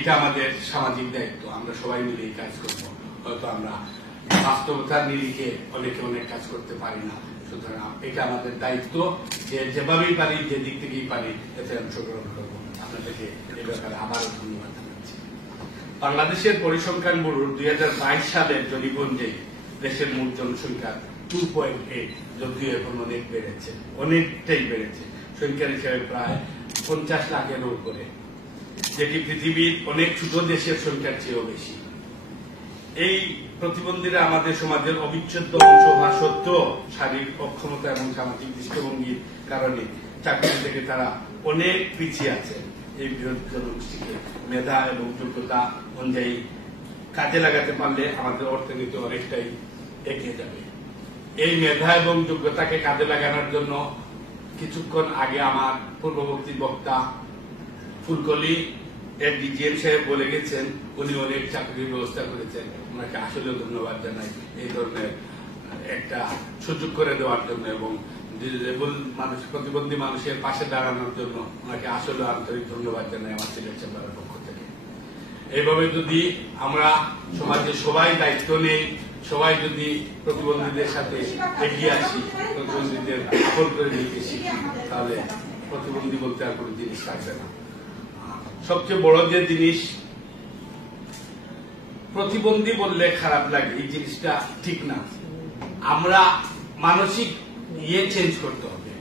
এটা আমাদের সামাজিক দায়িত্ব, আমরা সবাই মিলে এই কাজ করবো। হয়তো আমরা বাস্তবতার নিরিখে অনেকে অনেক কাজ করতে পারি না, সুতরাং এটা আমাদের দায়িত্ব যে যেভাবেই পারি, যে দিক থেকেই পারি এতে অংশগ্রহণ করবো। আপনাদেরকে এ ব্যাপারে আবারও ধন্যবাদ জানাচ্ছি। বাংলাদেশের পরিসংখ্যান ব্যুরোর 2022 সালের জরিপ অনুযায়ী দেশের মোট জনসংখ্যা 2.8, যদিও এখন অনেক বেড়েছে, অনেকটাই বেড়েছে, সংখ্যার হিসেবে প্রায় 50 লাখের উপরে, যেটি পৃথিবীর অনেক ছোট দেশের সংখ্যার চেয়েও বেশি। এই প্রতিবন্ধীরা আমাদের সমাজের অবিচ্ছেদ্য অংশ হওয়া সত্ত্বেও শারীরিক অক্ষমতা এবং সামাজিক দৃষ্টিভঙ্গির কারণে চাকরি থেকে তারা অনেক পিছিয়ে আছে। এই বৃহৎ জনগোষ্ঠীকে মেধা এবং যোগ্যতা অনুযায়ী কাজে লাগাতে পারলে আমাদের অর্থনীতি অনেকটাই এগিয়ে যাবে। এই মেধা এবং যোগ্যতাকে কাজে লাগানোর জন্য কিছুক্ষণ আগে আমার পূর্ববর্তী বক্তা ফুলকলি ডিজিএম সাহেব বলে গেছেন, উনি অনেক চাকরির ব্যবস্থা করেছেন। ওনাকে আসলেও ধন্যবাদ জানাই এই ধরনের একটা সুযোগ করে দেওয়ার জন্য এবং প্রতিবন্ধী মানুষের পাশে দাঁড়ানোর জন্য ওনাকে আসলে আন্তরিক ধন্যবাদ জানাই আমার সিলেট চেম্বারের পক্ষ থেকে। এইভাবে যদি আমরা সমাজে সবাই দায়িত্ব নেই, সবাই যদি প্রতিবন্ধীদের সাথে এগিয়ে আসি, প্রতিবন্ধীদের আপন করে নিতে শিখি, তাহলে প্রতিবন্ধী বলতে আর কোনো জিনিস থাকবে না। সবচেয়ে বড় যে জিনিস, প্রতিবন্ধী বললে খারাপ লাগে, এই জিনিসটা ঠিক না। আমরা মানসিক চেঞ্জ করতে হবে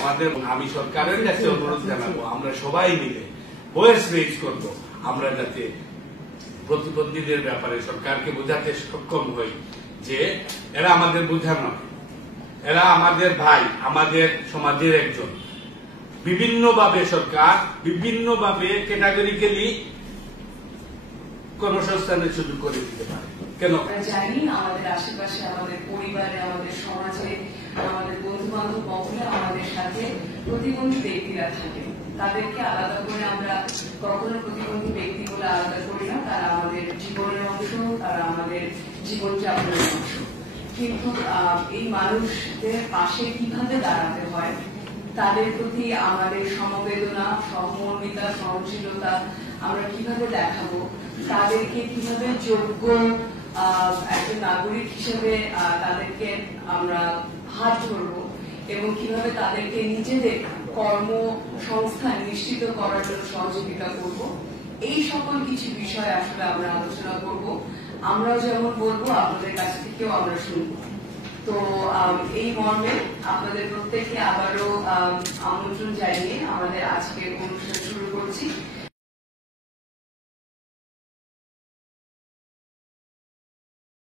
আমাদের। আমি সরকারের কাছে অনুরোধ জানাবো, আমরা সবাই মিলে ভয়েস রেজ করবো, আমরা যাতে প্রতিবন্ধীদের ব্যাপারে সরকারকে বোঝাতে সক্ষম হই যে এরা আমাদের বোঝা নয়, এরা আমাদের ভাই, আমাদের সমাজের একজন। বিভিন্নভাবে সরকার বিভিন্নভাবে ক্যাটাগরিক্যালি কর্মসংস্থানের সুযোগ করে দিতে পারে। কেন জানি আমাদের আশেপাশে, আমাদের পরিবারে, আমাদের সমাজে, আমাদের বন্ধু বান্ধব মহলে আমাদের সাথে প্রতিবন্ধী ব্যক্তিরা থাকে। তাদেরকে আলাদা করে আমরা কখনো প্রতিবন্ধী ব্যক্তি বলে আলাদা করি না। তারা আমাদের জীবনের অংশ, তারা আমাদের জীবনযাপনের অংশ। কিন্তু এই মানুষদের পাশে কিভাবে দাঁড়াতে হয়, তাদের প্রতি আমাদের সমবেদনা, সহমর্মিতা, সহনশীলতা আমরা কিভাবে দেখাবো, তাদেরকে কিভাবে যোগ্য একজন নাগরিক হিসেবে তাদেরকে আমরা হাত ধরবো এবং কিভাবে তাদেরকে নিজেদের কর্মসংস্থান নিশ্চিত করার জন্য সহযোগিতা করব, এই সকল কিছু বিষয় আসলে আমরা আলোচনা করব। আমরাও যেমন বলবো, আপনাদের কাছ থেকেও আমরা শুনবো। তো এই মর্মে আপনাদের প্রত্যেককে আবারও আমন্ত্রণ জানিয়ে আমাদের আজকের অনুষ্ঠান শুরু করছি।